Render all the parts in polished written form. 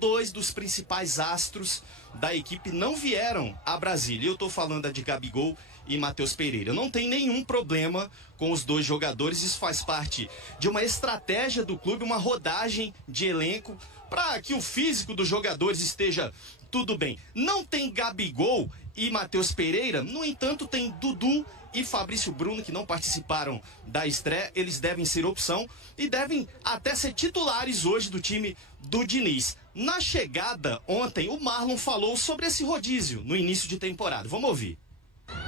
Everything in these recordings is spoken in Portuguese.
dois dos principais astros da equipe não vieram a Brasília. Eu estou falando de Gabigol e Matheus Pereira. Não tem nenhum problema com os dois jogadores, isso faz parte de uma estratégia do clube, uma rodagem de elenco, para que o físico dos jogadores esteja tudo bem. Não tem Gabigol e Matheus Pereira, no entanto tem Dudu e Fabrício Bruno, que não participaram da estreia. Eles devem ser opção e devem até ser titulares hoje do time do Diniz. Na chegada ontem, o Marlon falou sobre esse rodízio no início de temporada. Vamos ouvir.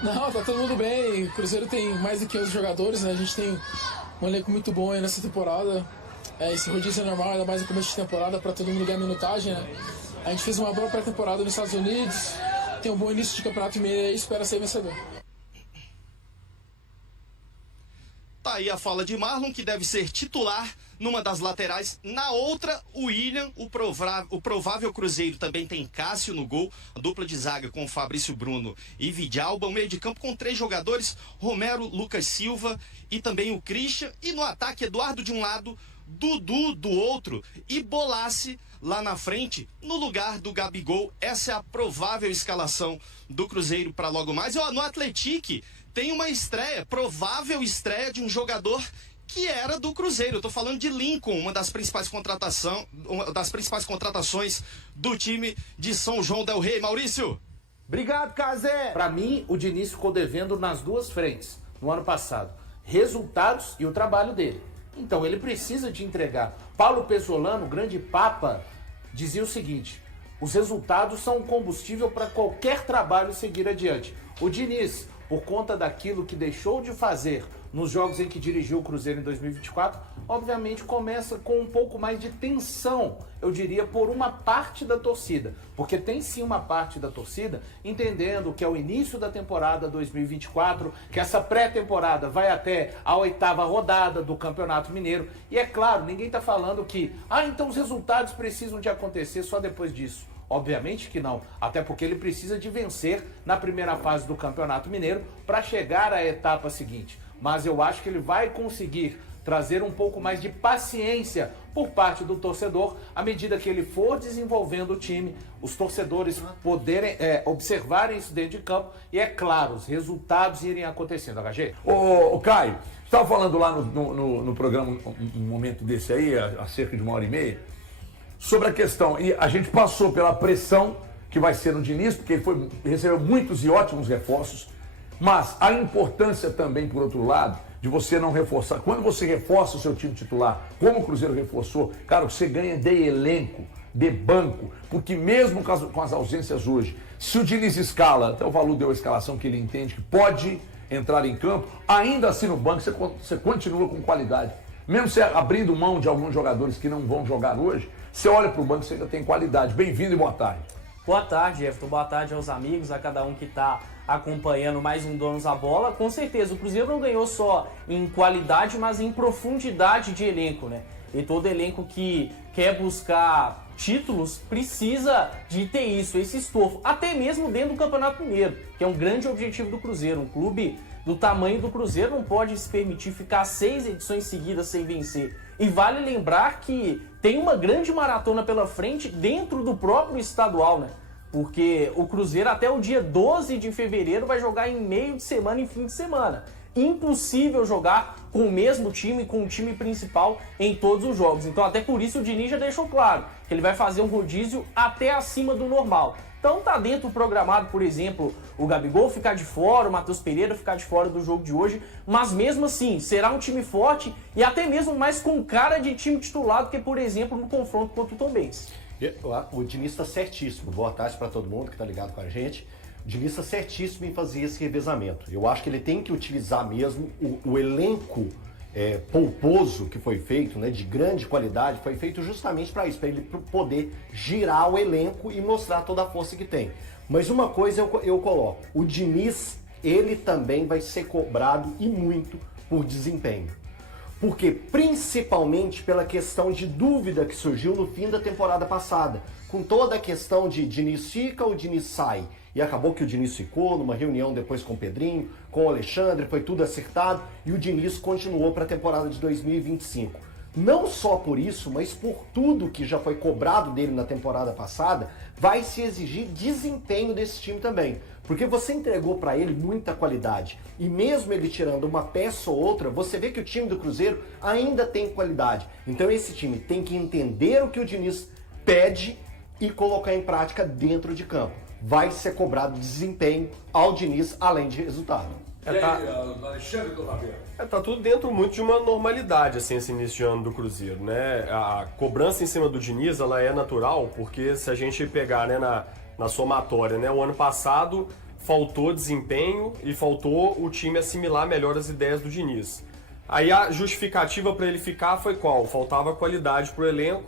Não, tá todo mundo bem. O Cruzeiro tem mais do que 11 jogadores, né? A gente tem um elenco muito bom aí nessa temporada. Esse rodízio é normal, ainda mais no começo de temporada, para todo mundo ganhar minutagem, né? A gente fez uma boa pré-temporada nos Estados Unidos, tem um bom início de campeonato e espera ser vencedor. Tá aí a fala de Marlon, que deve ser titular numa das laterais. Na outra, o William, o provável Cruzeiro também tem Cássio no gol. A dupla de zaga com Fabrício Bruno e Vidalba. O meio de campo com 3 jogadores, Romero, Lucas Silva e também o Christian. E no ataque, Eduardo de um lado, Dudu do outro e Bolaci lá na frente, no lugar do Gabigol. Essa é a provável escalação do Cruzeiro para logo mais. E ó, no Atlético tem uma estreia, provável estreia de um jogador que era do Cruzeiro. Eu tô falando de Lincoln, uma das principais contratações do time de São João del Rei. Maurício. Obrigado, Cazé. Para mim, o Diniz ficou devendo nas duas frentes no ano passado: resultados e o trabalho dele. Então ele precisa de entregar. Paulo Pesolano, o grande papa, dizia o seguinte: os resultados são um combustível para qualquer trabalho seguir adiante. O Diniz, por conta daquilo que deixou de fazer nos jogos em que dirigiu o Cruzeiro em 2024, obviamente começa com um pouco mais de tensão, eu diria, por uma parte da torcida. Porque tem sim uma parte da torcida entendendo que é o início da temporada 2024, que essa pré-temporada vai até a 8ª rodada do Campeonato Mineiro. E é claro, ninguém está falando que, então os resultados precisam de acontecer só depois disso. Obviamente que não, até porque ele precisa de vencer na primeira fase do Campeonato Mineiro para chegar à etapa seguinte. Mas eu acho que ele vai conseguir trazer um pouco mais de paciência por parte do torcedor à medida que ele for desenvolvendo o time, os torcedores poderem observarem isso dentro de campo e, é claro, os resultados irem acontecendo. HG? Ô Caio, você estava falando lá no programa, um momento desse aí, há cerca de 1h30, sobre a questão, e a gente passou pela pressão que vai ser no Diniz, porque ele recebeu muitos e ótimos reforços, mas a importância também, por outro lado, de você não reforçar. Quando você reforça o seu time titular, como o Cruzeiro reforçou, cara, você ganha de elenco, de banco, porque mesmo com as ausências hoje, se o Diniz escala, até o Valu deu a escalação que ele entende que pode entrar em campo, ainda assim no banco você continua com qualidade. Mesmo você abrindo mão de alguns jogadores que não vão jogar hoje, você olha para o banco e você ainda tem qualidade. Bem-vindo e boa tarde. Boa tarde, Everton. Boa tarde aos amigos, a cada um que está acompanhando mais um Donos da Bola. Com certeza, o Cruzeiro não ganhou só em qualidade, mas em profundidade de elenco, né? E todo elenco que quer buscar títulos precisa de ter isso, esse estofo. Até mesmo dentro do Campeonato Mineiro, que é um grande objetivo do Cruzeiro. Um clube do tamanho do Cruzeiro não pode se permitir ficar 6 edições seguidas sem vencer. E vale lembrar que tem uma grande maratona pela frente dentro do próprio estadual, né? Porque o Cruzeiro até o dia 12 de fevereiro vai jogar em meio de semana e fim de semana. Impossível jogar com o mesmo time, com o time principal em todos os jogos. Então até por isso o Diniz já deixou claro que ele vai fazer um rodízio até acima do normal. Então tá dentro programado, por exemplo, o Gabigol ficar de fora, o Matheus Pereira ficar de fora do jogo de hoje, mas mesmo assim, será um time forte e até mesmo mais com cara de time titular do que, por exemplo, no confronto contra o Tombense. O Diniz está certíssimo. Boa tarde para todo mundo que está ligado com a gente. O Diniz está certíssimo em fazer esse revezamento. Eu acho que ele tem que utilizar mesmo o elenco pomposo que foi feito, né, de grande qualidade, foi feito justamente para isso, para ele poder girar o elenco e mostrar toda a força que tem. Mas uma coisa eu coloco: o Diniz, ele também vai ser cobrado e muito por desempenho. Porque principalmente pela questão de dúvida que surgiu no fim da temporada passada, com toda a questão de Diniz fica ou Diniz sai. E acabou que o Diniz ficou numa reunião depois com o Pedrinho, com o Alexandre, foi tudo acertado e o Diniz continuou para a temporada de 2025. Não só por isso, mas por tudo que já foi cobrado dele na temporada passada, vai se exigir desempenho desse time também. Porque você entregou para ele muita qualidade. E mesmo ele tirando uma peça ou outra, você vê que o time do Cruzeiro ainda tem qualidade. Então esse time tem que entender o que o Diniz pede e colocar em prática dentro de campo. Vai ser cobrado desempenho ao Diniz, além de resultado. Alexandre do Rabelo. Tá tudo dentro muito de uma normalidade, assim, esse início de ano do Cruzeiro, né? A cobrança em cima do Diniz, ela é natural, porque se a gente pegar, né, na somatória, né, o ano passado faltou desempenho e faltou o time assimilar melhor as ideias do Diniz. Aí a justificativa para ele ficar foi qual? Faltava qualidade pro elenco,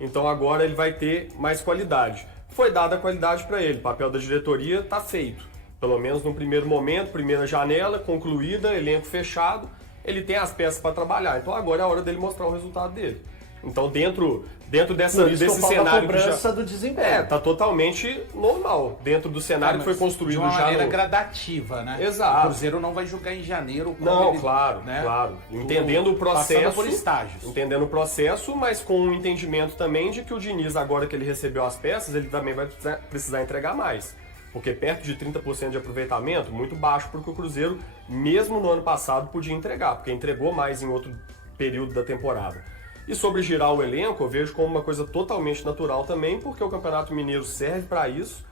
então agora ele vai ter mais qualidade. Foi dada a qualidade para ele, o papel da diretoria tá feito. Pelo menos no primeiro momento, primeira janela, concluída, elenco fechado, ele tem as peças para trabalhar. Então agora é a hora dele mostrar o resultado dele. Então dentro desse cenário a cobrança do desempenho. tá totalmente normal dentro do cenário que foi construído de uma já maneira gradativa, né? Exato. O Cruzeiro não vai jogar em janeiro. Não, ele, claro, né? claro. Entendendo o processo. Passando por estágios. Entendendo o processo, mas com um entendimento também de que o Diniz, agora que ele recebeu as peças, ele também vai precisar entregar mais. Porque perto de 30% de aproveitamento, muito baixo porque o Cruzeiro, mesmo no ano passado, podia entregar, porque entregou mais em outro período da temporada. E sobre girar o elenco, eu vejo como uma coisa totalmente natural também, porque o Campeonato Mineiro serve para isso,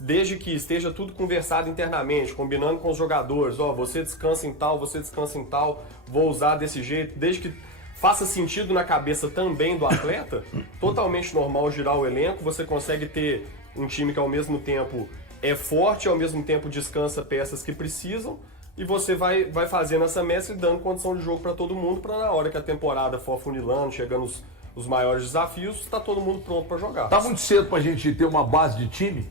desde que esteja tudo conversado internamente, combinando com os jogadores, você descansa em tal, você descansa em tal, vou usar desse jeito, desde que faça sentido na cabeça também do atleta, totalmente normal girar o elenco, você consegue ter um time que ao mesmo tempo é forte, ao mesmo tempo descansa peças que precisam, e você vai fazendo essa mescla e dando condição de jogo para todo mundo, para na hora que a temporada for funilando, chegando os maiores desafios, está todo mundo pronto para jogar. Tá muito cedo pra gente ter uma base de time?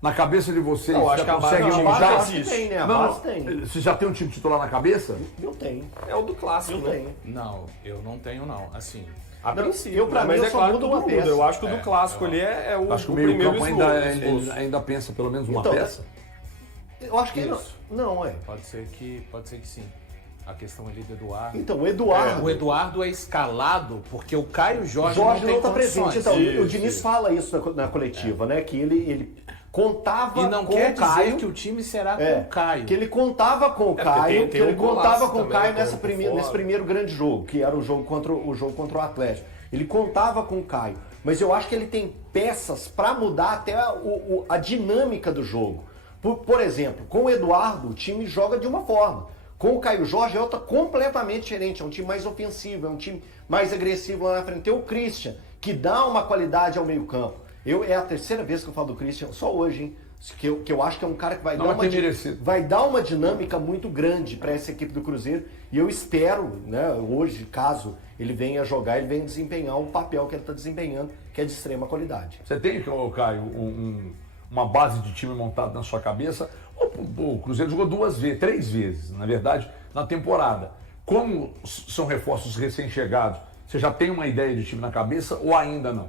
Na cabeça de vocês, Não, acho já que a base consegue de montar? time existe. Tem, né? A Não, base tem. você já tem um time titular na cabeça? Eu tenho. É o do clássico, Eu né? tenho. Não, eu não tenho não. Assim, A Não, princípio, pra mas mim, é eu só claro mudo que tudo uma muda. peça. Eu acho que o do clássico ali é o, Acho que o o meio primeiro campo esboço. ainda pensa pelo menos uma Então, peça. Eu acho que Isso. não é. pode ser que sim. A questão ali do Eduardo. Então, o Eduardo. O Eduardo é escalado porque o Caio Jorge, Jorge não tem está condições. presente. Então, o Isso, Diniz isso. fala isso na coletiva, né? Que ele contava E não com quer o Caio. dizer que o time será com É, o Caio. que ele contava com o porque Caio, tem que ele um golaço contava com o também, Caio correndo por fora. nesse primeiro grande jogo, que era o jogo contra o Atlético. Ele contava com o Caio, mas eu acho que ele tem peças para mudar até a dinâmica do jogo. Por exemplo, com o Eduardo, o time joga de uma forma. Com o Caio Jorge é outra completamente diferente, é um time mais ofensivo, é um time mais agressivo lá na frente. Tem o Christian, que dá uma qualidade ao meio campo. É a terceira vez que eu falo do Christian, só hoje, hein? Que eu acho que é um cara que vai dar uma dinâmica muito grande para essa equipe do Cruzeiro. E eu espero, né, hoje, caso ele venha jogar, ele venha desempenhar o papel que ele está desempenhando, que é de extrema qualidade. Você tem, Caio, uma base de time montada na sua cabeça? O Cruzeiro jogou 3 vezes, na verdade, na temporada. Como são reforços recém-chegados, você já tem uma ideia de time na cabeça ou ainda não?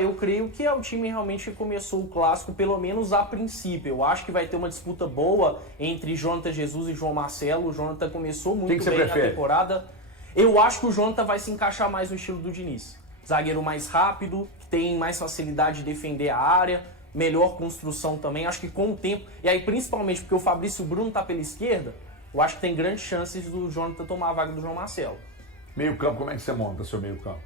Eu creio que é o time realmente que começou o clássico, pelo menos a princípio. Eu acho que vai ter uma disputa boa entre Jonathan Jesus e João Marcelo. O Jonathan começou muito você bem prefere? na temporada. Eu acho que o Jonathan vai se encaixar mais no estilo do Diniz. Zagueiro mais rápido, que tem mais facilidade de defender a área, melhor construção também. Acho que com o tempo, e aí principalmente porque o Fabrício Bruno tá pela esquerda, eu acho que tem grandes chances do Jonathan tomar a vaga do João Marcelo. Meio campo, como é que você monta seu meio campo?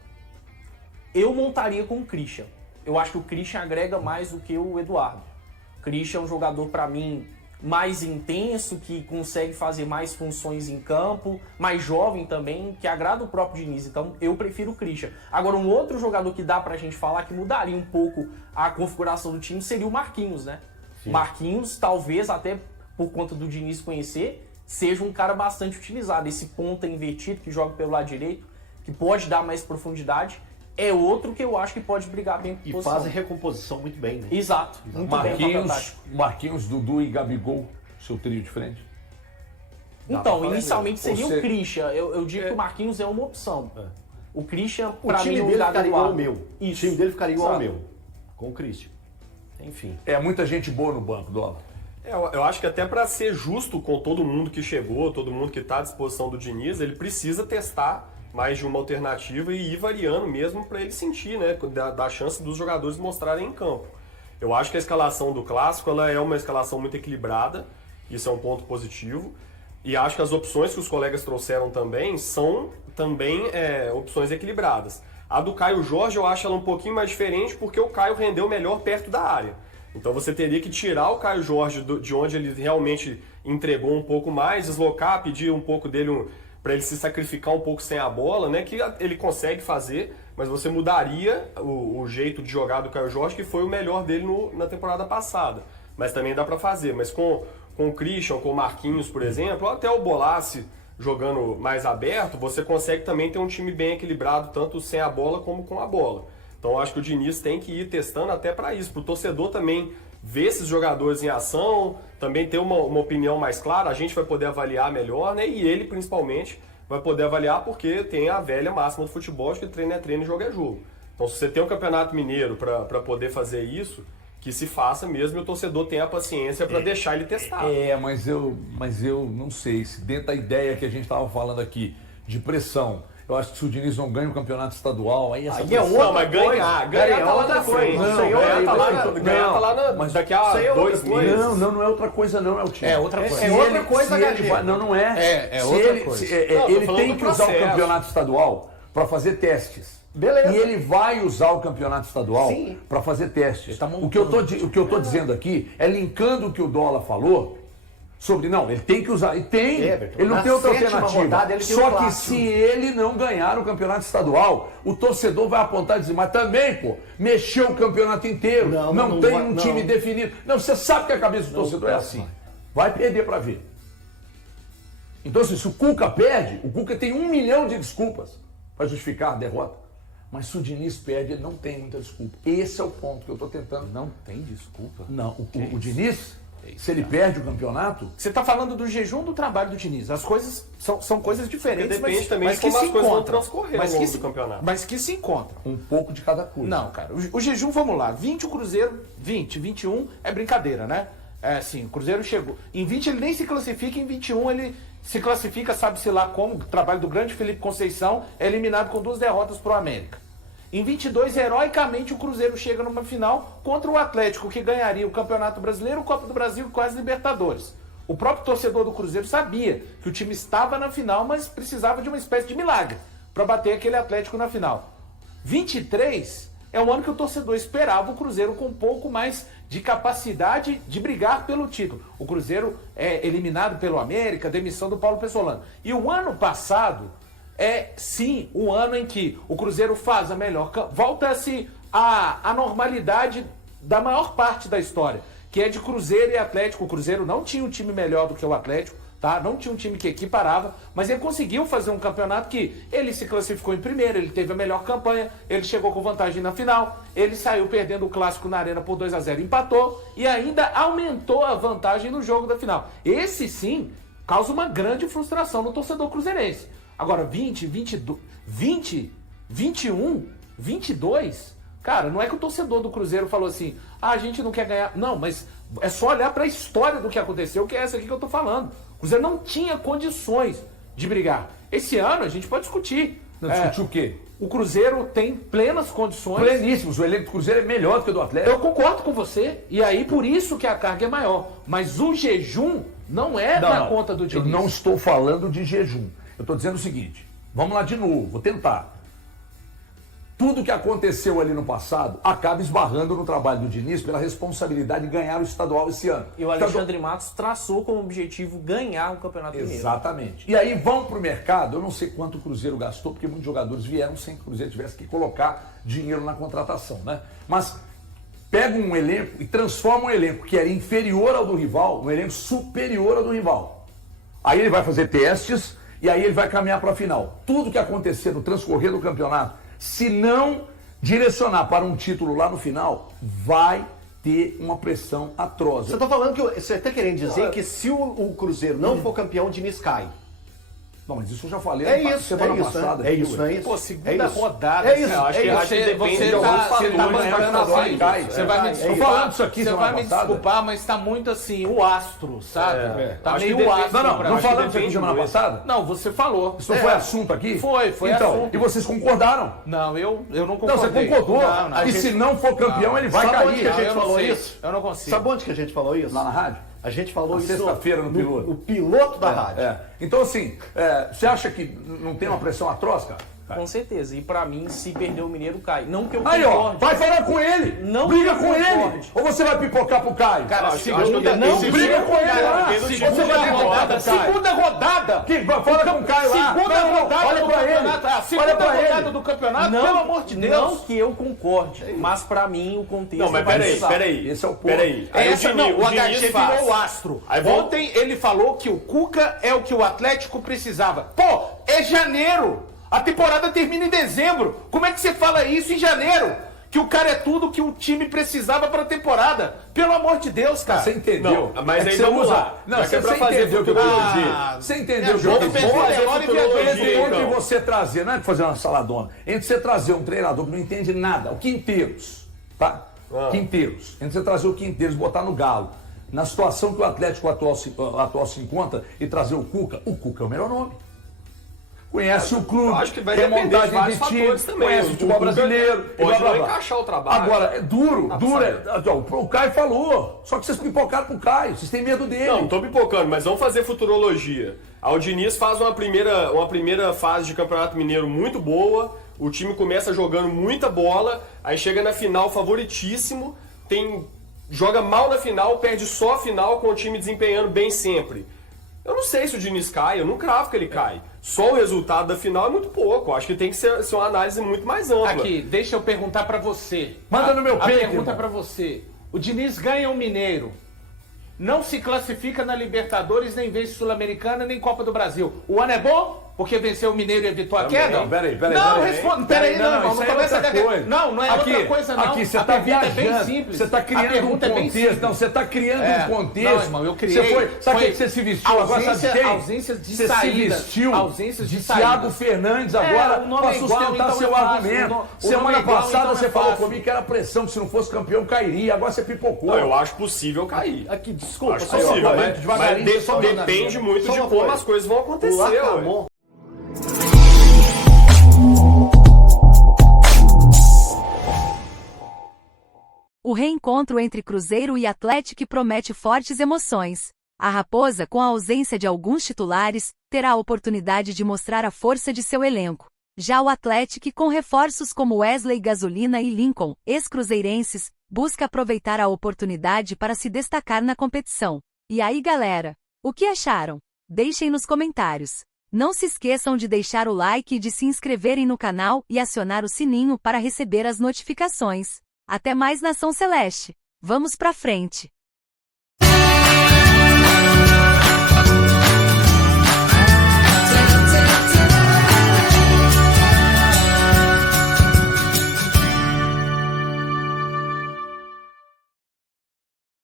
Eu montaria com o Christian. Eu acho que o Christian agrega mais do que o Eduardo. O Christian é um jogador, para mim, mais intenso, que consegue fazer mais funções em campo, mais jovem também, que agrada o próprio Diniz. Então, eu prefiro o Christian. Agora, um outro jogador que dá pra gente falar que mudaria um pouco a configuração do time seria o Marquinhos, né? Sim. Marquinhos, talvez até por conta do Diniz conhecer, seja um cara bastante utilizado. Esse ponta invertido que joga pelo lado direito, que pode dar mais profundidade, é outro que eu acho que pode brigar bem por E posição. faz a recomposição muito bem, né? Exato. Muito bem. Marquinhos, Dudu e Gabigol, seu trio de frente? Então, inicialmente seria Você- o Christian. Eu digo que o Marquinhos é uma opção. O Christian, O pra time mim, no dele lugar do ficaria igual ao Eduardo. meu. O Isso. time dele ficaria igual ao Exato. meu. Com o Christian. Enfim. É muita gente boa no banco, Dólar. Eu acho que até para ser justo com todo mundo que chegou, todo mundo que está à disposição do Diniz, ele precisa testar mais de uma alternativa e ir variando mesmo para ele sentir, né, da chance dos jogadores mostrarem em campo. Eu acho que a escalação do Clássico ela é uma escalação muito equilibrada, isso é um ponto positivo, e acho que as opções que os colegas trouxeram também são opções equilibradas. A do Caio Jorge eu acho ela um pouquinho mais diferente porque o Caio rendeu melhor perto da área. Então você teria que tirar o Caio Jorge de onde ele realmente entregou um pouco mais, deslocar, pedir um pouco dele para ele se sacrificar um pouco sem a bola, né? Que ele consegue fazer, mas você mudaria o jeito de jogar do Caio Jorge, que foi o melhor dele na temporada passada. Mas também dá para fazer. Mas com o Christian, com o Marquinhos, por exemplo, ou até o Bolassi jogando mais aberto, você consegue também ter um time bem equilibrado, tanto sem a bola como com a bola. Então eu acho que o Diniz tem que ir testando até para isso, para o torcedor também ver esses jogadores em ação, também ter uma opinião mais clara, a gente vai poder avaliar melhor, né? E ele principalmente vai poder avaliar porque tem a velha máxima do futebol de que treino é treino e jogo é jogo. Então se você tem um campeonato mineiro para poder fazer isso, que se faça mesmo e o torcedor tenha a paciência para deixar ele testar. Mas eu não sei se dentro da ideia que a gente estava falando aqui de pressão, eu acho que se o Diniz não ganha o campeonato estadual, aí essa pressão... Não, mas ganhar tá lá na frente. Ganhar tá lá mas daqui a 2 meses. Não é outra coisa não, é o time. É outra coisa. É outra coisa, não é. É outra coisa. Ele tem que usar o campeonato estadual para fazer testes. Beleza. E ele vai usar o campeonato estadual para fazer testes. O que eu tô dizendo aqui é linkando o que o Dola falou sobre, ele tem que usar. E tem, ele não tem outra alternativa. Só que se ele não ganhar o campeonato estadual, o torcedor vai apontar e dizer, mas também, mexeu o campeonato inteiro, não tem um time definido. Não, você sabe que a cabeça do torcedor é assim. Vai perder para ver. Então, se o Cuca perde, o Cuca tem 1 milhão de desculpas para justificar a derrota. Mas se o Diniz perde, ele não tem muita desculpa. Esse é o ponto que eu estou tentando. Não tem desculpa? Não, o Diniz, se ele perde o campeonato... Você está falando do jejum do trabalho do Diniz. As coisas são coisas diferentes, depende também de como as coisas vão transcorrer ao longo do campeonato. Mas que se encontram. Um pouco de cada coisa. Não, cara. O jejum, vamos lá. 20 o Cruzeiro, 21 é brincadeira, né? É assim, o Cruzeiro chegou. Em 20 ele nem se classifica, em 21 ele se classifica, sabe-se lá como, o trabalho do grande Felipe Conceição, é eliminado com 2 derrotas pro América. Em 22, heroicamente, o Cruzeiro chega numa final contra o Atlético, que ganharia o Campeonato Brasileiro, o Copa do Brasil e quase Libertadores. O próprio torcedor do Cruzeiro sabia que o time estava na final, mas precisava de uma espécie de milagre para bater aquele Atlético na final. 23 é o ano que o torcedor esperava o Cruzeiro com um pouco mais de capacidade de brigar pelo título. O Cruzeiro é eliminado pelo América, demissão do Paulo Pesolano. E o ano passado... é sim o ano em que o Cruzeiro faz a melhor... Volta-se à normalidade da maior parte da história, que é de Cruzeiro e Atlético. O Cruzeiro não tinha um time melhor do que o Atlético, tá? Não tinha um time que equiparava, mas ele conseguiu fazer um campeonato que ele se classificou em primeiro, ele teve a melhor campanha, ele chegou com vantagem na final, ele saiu perdendo o Clássico na Arena por 2-0, empatou e ainda aumentou a vantagem no jogo da final. Esse sim causa uma grande frustração no torcedor cruzeirense. Agora, 20, 21, 22, cara, não é que o torcedor do Cruzeiro falou assim, a gente não quer ganhar. Não, mas é só olhar para a história do que aconteceu, que é essa aqui que eu tô falando. O Cruzeiro não tinha condições de brigar. Esse ano a gente pode discutir. Discutir o quê? O Cruzeiro tem plenas condições. Pleníssimos. O elenco do Cruzeiro é melhor do que o do Atlético. Eu concordo com você. E aí, por isso que a carga é maior. Mas o jejum não é na conta do Diniz. Eu não estou falando de jejum. Eu estou dizendo o seguinte, vamos lá de novo, vou tentar. Tudo que aconteceu ali no passado acaba esbarrando no trabalho do Diniz pela responsabilidade de ganhar o estadual esse ano. E o Alexandre Matos traçou como objetivo ganhar o Campeonato Mineiro. Exatamente. E aí vão para o mercado, eu não sei quanto o Cruzeiro gastou, porque muitos jogadores vieram sem que o Cruzeiro tivesse que colocar dinheiro na contratação, né? Mas pega um elenco e transforma um elenco que era inferior ao do rival, um elenco superior ao do rival. Aí ele vai fazer testes e aí ele vai caminhar para a final. Tudo que acontecer no transcorrer do campeonato, se não direcionar para um título lá no final, vai ter uma pressão atroz. Você está falando que você está querendo dizer que se o Cruzeiro não for campeão, o Diniz cai? Não, mas isso eu já falei É isso, semana é isso, passada. é isso, é isso. Pô, segunda É isso. rodada. É isso, cara. acho que depende Você de alguns fatores, tá mas mandando vai assim. cai. Você vai me É, desculpar. tô falando isso aqui Você semana vai me passada. desculpar, mas tá muito assim, o astro, sabe? Tá Acho que meio depende- astro. Não, pra não mim. falamos isso aqui depende semana muito. passada? Não, você falou. Isso não foi assunto aqui? Foi então, assunto. E vocês concordaram? Não, eu não Não, concordei. você concordou. Não, E se não for campeão, ele vai Sabe cair. onde que a gente eu não falou sei. isso? Eu não consigo. Sabe onde que a gente falou isso? Lá na rádio? A gente falou Na isso sexta-feira no piloto. O piloto da rádio. É. Então, assim, você acha que não tem uma pressão atroz, cara? Com certeza. E pra mim, se perder o Mineiro, cai. Não que eu Aí, ó, concorde. vai falar com ele. Não briga que eu com ele. concorde. Ou você vai pipocar pro Caio? Cara, Acho que segunda, não, briga com ele lá. Depende do Você time. vai pipocar pro Caio. segunda rodada. Fala com o Caio lá. Segunda rodada olha do pra ele. campeonato. A Olha segunda pra rodada ele. do campeonato, Não, pelo amor de Deus. Não que eu concorde, mas pra mim o contexto Não, mas vai peraí, pesar. peraí. Esse é o ponto. Peraí. Aí Essa, não, o Diniz HG faz. virou o astro. Aí vamos- Ontem ele falou que o Cuca é o que o Atlético precisava. Pô, é janeiro. A temporada termina em dezembro. Como é que você fala isso em janeiro? Que o cara é tudo que o time precisava pra temporada. Pelo amor de Deus, cara. Você entendeu? Não, mas É que aí você vamos usa- lá. Não, Já que é pra fazer entendeu o que eu quis dizer. Ah, Você entendeu o que eu vamos quis fazer dizer? Velório e futurologia, viajante. Entre então. você trazer, não é fazer uma saladona, entre você trazer um treinador que não entende nada, o Quinteiros, tá? Quinteiros. Entre você trazer o Quinteiros e botar no Galo, na situação que o Atlético atual se encontra, e trazer o Cuca é o melhor nome. Conhece o clube, Eu acho que vai tem depender de montagem vários de time, fatores também. conhece o futebol Cuca brasileiro. e pode blá, blá, não blá. encaixar o trabalho. Agora, é duro. pra O Caio falou. Só que vocês pipocaram pro Caio, vocês têm medo dele. Não, tô pipocando, mas vamos fazer futurologia. O Diniz faz uma primeira fase de Campeonato Mineiro muito boa, o time começa jogando muita bola, aí chega na final favoritíssimo, joga mal na final, perde só a final com o time desempenhando bem sempre. Eu não sei se o Diniz cai, eu não cravo que ele cai. Só o resultado da final é muito pouco. Eu acho que tem que ser uma análise muito mais ampla. Aqui, deixa eu perguntar pra você. Manda no meu A peito, pergunta irmão. é pra você. O Diniz ganha o Mineiro. Não se classifica na Libertadores, nem vence Sul-Americana, nem Copa do Brasil. O ano é bom? Porque venceu o Mineiro e evitou a queda? Não, peraí. Não, responde. Peraí, não, irmão. isso Não aí é começa a outra gaguejar. coisa. Não é outra coisa, não. Aqui, você A tá pergunta é bem viajando. simples. Você tá A criando um pergunta é bem contexto. simples. Não, você tá criando É. um contexto. Não, irmão, eu criei. Você foi, sabe o que você se vestiu agora? Sabe de quem? Ausências de você saídas. se vestiu Ausências de Thiago saídas. Fernandes agora o nome para é igual, sustentar então seu é fácil. argumento. O nome é Semana igual, passada então você é falou fácil. comigo que era pressão, que se não fosse campeão cairia. Agora você pipocou. Não, eu acho possível cair. Aqui, desculpa, Acho só uma possível, coisa. mas devagarinho, só andando depende assim. muito Só de uma como coisa. as coisas vão O acontecer. ué. Arcamon, O reencontro entre Cruzeiro e Atlético promete fortes emoções. A Raposa, com a ausência de alguns titulares, terá a oportunidade de mostrar a força de seu elenco. Já o Atlético, com reforços como Wesley Gasolina e Lincoln, ex-cruzeirenses, busca aproveitar a oportunidade para se destacar na competição. E aí, galera? O que acharam? Deixem nos comentários. Não se esqueçam de deixar o like e de se inscreverem no canal e acionar o sininho para receber as notificações. Até mais, Nação Celeste! Vamos pra frente!